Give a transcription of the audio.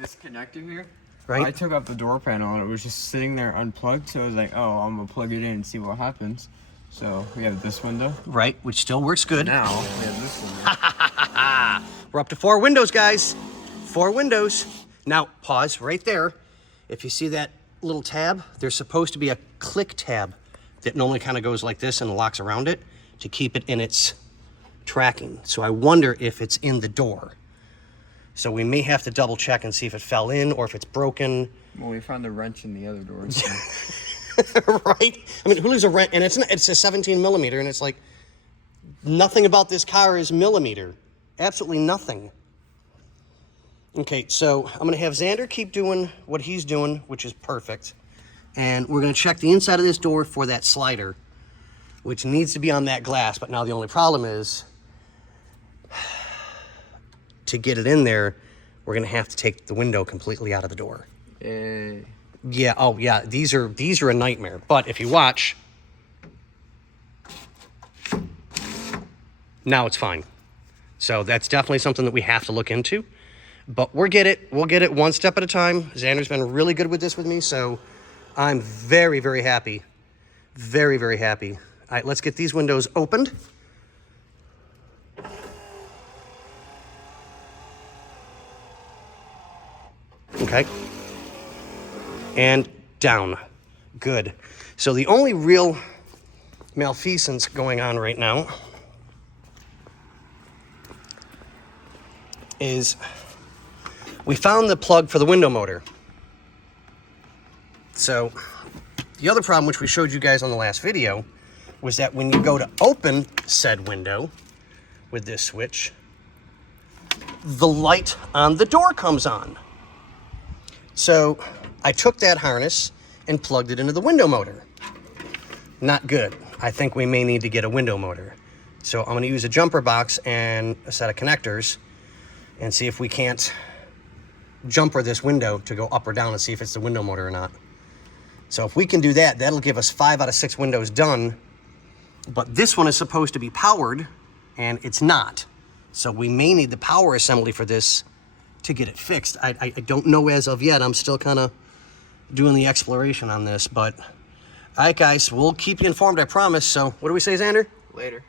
this connector here, right? I took out the door panel and it was just sitting there unplugged. So I was like, oh, I'm gonna plug it in and see what happens. So we have this window. Right, which still works good. Now we have this window. We're up to 4 windows, guys. 4 windows. Now, pause right there. If you see that little tab, there's supposed to be a click tab that normally kind of goes like this and locks around it to keep it in its tracking. So I wonder if it's in the door. So we may have to double check and see if it fell in or if it's broken. Well, we found the wrench in the other door. So. Right? I mean, who leaves a wrench? And it's a 17 millimeter, and it's like, nothing about this car is millimeter. Absolutely nothing. Okay, so I'm gonna have Xander keep doing what he's doing, which is perfect. And we're gonna check the inside of this door for that slider, which needs to be on that glass. But now the only problem is, to get it in there, we're gonna have to take the window completely out of the door. Yeah, oh yeah, these are a nightmare. But if you watch, now it's fine. So that's definitely something that we have to look into. But we'll get it one step at a time. Xander's been really good with this with me, so I'm very, very happy. Very, very happy. All right, let's get these windows opened. Okay. And down. Good. So the only real malfeasance going on right now is we found the plug for the window motor. So the other problem, which we showed you guys on the last video, was that when you go to open said window with this switch, the light on the door comes on. So I took that harness and plugged it into the window motor. Not good. I think we may need to get a window motor. So I'm gonna use a jumper box and a set of connectors and see if we can't jumper this window to go up or down and see if it's the window motor or not. So if we can do that, that'll give us 5 out of 6 windows done. But this one is supposed to be powered and it's not. So we may need the power assembly for this to get it fixed. I don't know as of yet. I'm still kind of doing the exploration on this, but all right, guys, we'll keep you informed, I promise. So what do we say, Xander? Later.